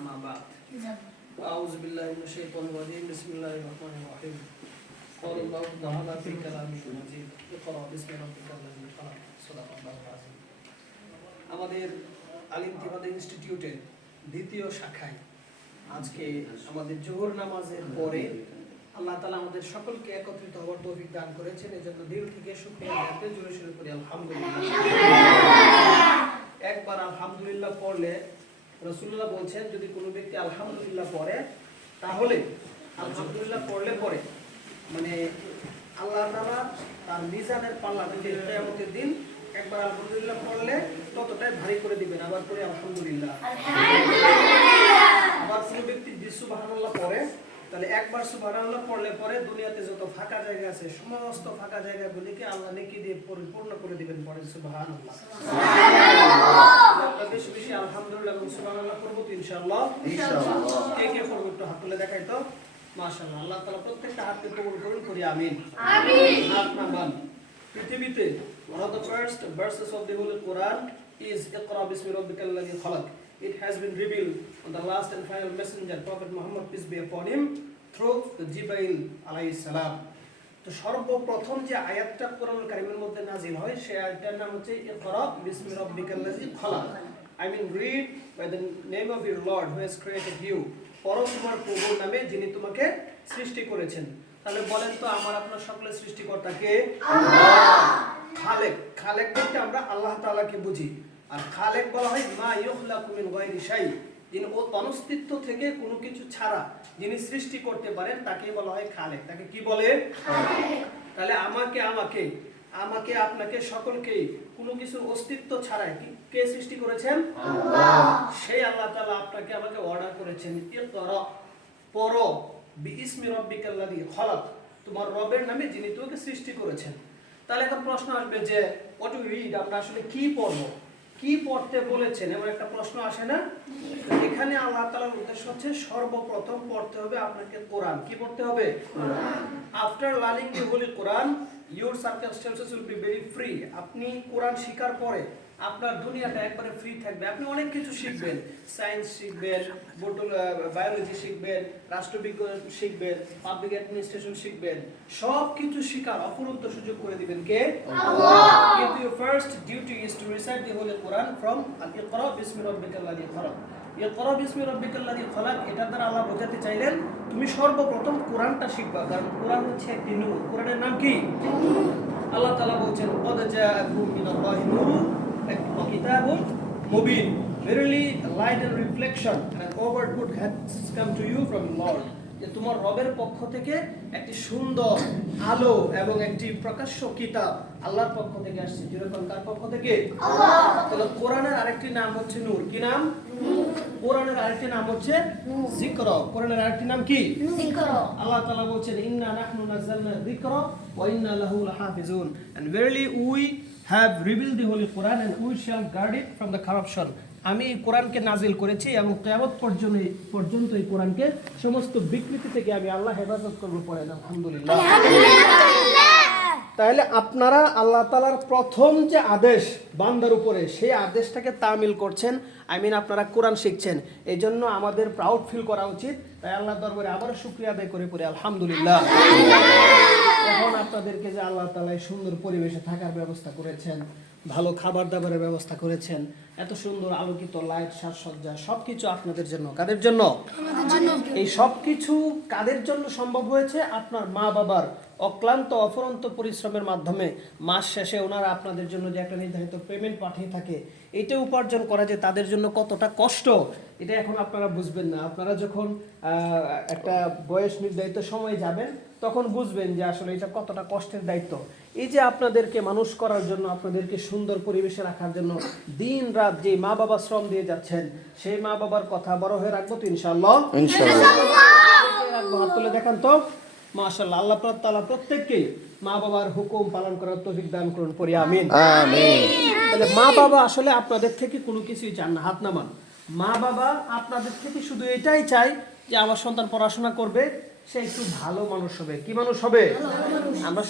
أما بعد أعوذ بالله من الشيطان الرجيم بسم الله الرحمن الرحيم قال الله تعالى في كلامه المجيد اقرأ باسم ربك الذي خلق صدق الله العظيم আমাদের আল-ইনতিবাদ ইনস্টিটিউটের দ্বিতীয় শাখায় আজকে আমাদের জোহর নামাজের পরে আল্লাহ তাআলা আমাদের সকলকে একত্রিত হওয়ার তৌফিক দান করেছেন এজন্য দিল থেকে শুকরিয়া জানাতে জোরে শুরু করি আলহামদুলিল্লাহ। একবার আলহামদুলিল্লাহ পড়লে রাসূলুল্লাহ বলছেন যদি কোনো ব্যক্তি আলহামদুলিল্লাহ পড়ে তাহলে আলহামদুলিল্লাহ পড়লে পরে মানে আল্লাহ তাআলা তার মিজানের পাল্লাতে কিয়ামতের দিন একবার আলহামদুলিল্লাহ পড়লে ততটাই ভারী করে দিবেন। আবার পরে আলহামদুলিল্লাহ আবার কোনো ব্যক্তি সুবহানাল্লাহ পড়ে তাহলে একবার সুবহানাল্লাহ পড়লে পরে দুনিয়াতে যত ফাঁকা জায়গা আছে সমস্ত ফাঁকা জায়গাগুলিকে আল্লাহ নেকি দিয়ে পরিপূর্ণ করে দিবেন। পড়ে সুবহানাল্লাহ আমরা বেশি বেশি আলহামদুলিল্লাহ এবং সুবহানাল্লাহ পড়ব তো ইনশাআল্লাহ। কে কে পড়ব একটু হাত তুলে দেখাই তো মাশাআল্লাহ। আল্লাহ তাআলা প্রত্যেকটা হাতকে কবুল করুন করি আমিন আমিন। হাত নামান। পৃথিবীতে one of the first verses of the Holy Quran is Iqra bismi rabbikal ladhi khalaq. It has been revealed on the last and final messenger Prophet Muhammad peace be upon him through the Jibril alayhi salam. তো সর্বপ্রথম যে আয়াতটা কোরআনুল কারীমের মধ্যে নাযিল হয় সেই আয়াতটার নাম হচ্ছে ইকরা বিসমি রাব্বিকাল লাযী খালাক। I mean read by the name of your Lord who has created you. পড়ো তোমার প্রভুর নামে যিনি তোমাকে সৃষ্টি করেছেন। তাহলে বলেন তো আমার আপনার সকলের সৃষ্টিকর্তা কে? আল্লাহ। খালেক, খালেক বলতে আমরা আল্লাহ তাআলাকে বুঝি। আর খালেক বলা হয় মা ইখলাকু মিন গায়রি শাই, যিনি অনস্তিত্ব থেকে কোনো কিছু ছাড়া যিনি সৃষ্টি করতে পারেন তাকে বলা হয় খালেক। তাকে কি বলে? খালেক। তাহলে আমাকে আপনাকে সকলকেই কোনো কিছু অস্তিত্ব ছাড়াই কে সৃষ্টি করেছেন? আল্লাহ। সেই আল্লাহ তাআলা আপনাকে আমাকে অর্ডার করেছেন ইকরা পড়ো বিইসমি রাব্বিকাল লাযী খালাক, তোমার রবের নামে যিনি তোমাকে সৃষ্টি করেছেন। তাহলে এখন প্রশ্ন আসবে যে what we read আমরা আসলে কি পড়ব, কি পড়তে বলেছেন এমন একটা প্রশ্ন আসে না? এখানে আল্লাহ তাআলার উদ্দেশ্য হচ্ছে সর্বপ্রথম পড়তে হবে আপনাকে কোরআন। কি পড়তে হবে? কোরআন। After learning the holy Quran your circumstances will be very free. আপনি কোরআন শিখার পরে আপনার দুনিয়াটা একবারে ফ্রি থাকবে। আপনি অনেক কিছু শিখবেন, সায়েন্স শিখবেন, বায়োলজি শিখবেন, রাষ্ট্রবিজ্ঞান শিখবেন, পাবলিক অ্যাডমিনিস্ট্রেশন শিখবেন, সব কিছু শিখার অফুরন্ত সুযোগ করে দিবেন কে? আল্লাহ। কিন্তু your first duty is to recite the holy Quran from al-Iqra bismi rabbikal ladhi khalaq. ইকরা বিসমি রাব্বিকাল লাযী খালাক, এটা দ্বারা আল্লাহ বোঝাতে চাইলেন তুমি সর্বপ্রথম কোরআনটা শিখবা, কারণ কোরআন হচ্ছে একটি নূর। কোরআনের নাম কি? আল্লাহ তাআলা বলেন ক্বাদ জাআকুম মিনাল্লাহি নূরুন ওয়া কিতাবুন Mubin, verily light and reflection and an overput has come to you from your Lord. যে তোমার রবের পক্ষ থেকে একটি সুন্দর আলো এবং একটি প্রকাশ্য কিতাব আল্লাহর পক্ষ থেকে আসছে। যেরকম কার পক্ষ থেকে? আল্লাহ। তাহলে কোরআনের আরেকটি নাম হচ্ছে নূর। কি নাম? কোরআনের আরেকটি নাম হচ্ছে যিকর। কোরআনের আরেকটি নাম কি? যিকর। আল্লাহ তাআলা বলেন ইন্না নাহনু নাযালনা যিকরা ওয়া ইন্না লাহু লাহাফিজুন, and verily we have revealed the holy Quran and we shall guard it from the corruption. আমি এই কোরআনকে নাজিল করেছি এবং কিয়ামত পর্যন্ত এই কোরআনকে সমস্ত বিকৃতি থেকে আমি আল্লাহ হেফাজত করব। পড়েন আলহামদুলিল্লাহ। তাহলে আপনারা আল্লাহ তাআলার প্রথম যে আদেশ বান্দার উপরে সেই আদেশটাকে তামিল করছেন, আপনারা কোরআন শিখছেন, এই জন্য আমাদের প্রাউড ফিল করা উচিত। তাই আল্লাহর দরবারে আবারও শুকরিয়া আদায় করে পড়ে আলহামদুলিল্লাহ। এখন আপনাদেরকে যে আল্লাহ তাআলা এই সুন্দর পরিবেশে থাকার ব্যবস্থা করেছেন, ভালো খাবার দাবারের ব্যবস্থা করেছেন, এত সুন্দর আলোকিত লাইট সাজসজ্জা সবকিছু আপনাদের জন্য। কাদের জন্য? এই সবকিছু কাদের জন্য সম্ভব হয়েছে? আপনার মা বাবার অক্লান্ত অফুরন্ত পরিশ্রমের মাধ্যমে মাস শেষে ওনারা আপনাদের জন্য যে একটা নির্ধারিত পেমেন্ট পাঠিয়ে থাকে, এটা উপার্জন করা যে তাদের জন্য কতটা কষ্ট এটা এখন আপনারা বুঝবেন না। আপনারা যখন একটা বয়স নির্ধারিত সময়ে যাবেন তখন বুঝবেন যে আসলে এটা কতটা কষ্টের দায়িত্ব। এই যে আপনাদেরকে মানুষ করার জন্য, আপনাদেরকে সুন্দর পরিবেশে রাখার জন্য দিন রাত যে মা বাবা শ্রম দিয়ে যাচ্ছেন, সেই মা বাবার কথা বড় হয়ে রাখবো তো ইনশাআল্লাহ। হাত তুলে দেখান তো মাশাআল্লাহ। আল্লাহ তাআলা প্রত্যেককে মা বাবার হুকুম পালন করার তৌফিক দান করুন পড়ি আমিন আমিন। তাহলে মা বাবা আসলে আপনাদের থেকে কোনো কিছুই চান না। হাত নামান। মা বাবা আপনাদের থেকে শুধু এটাই চায় যে আমার সন্তান পড়াশোনা করবে, সে একটু ভালো মানুষ হবে। কি মানুষ হবে? আমরা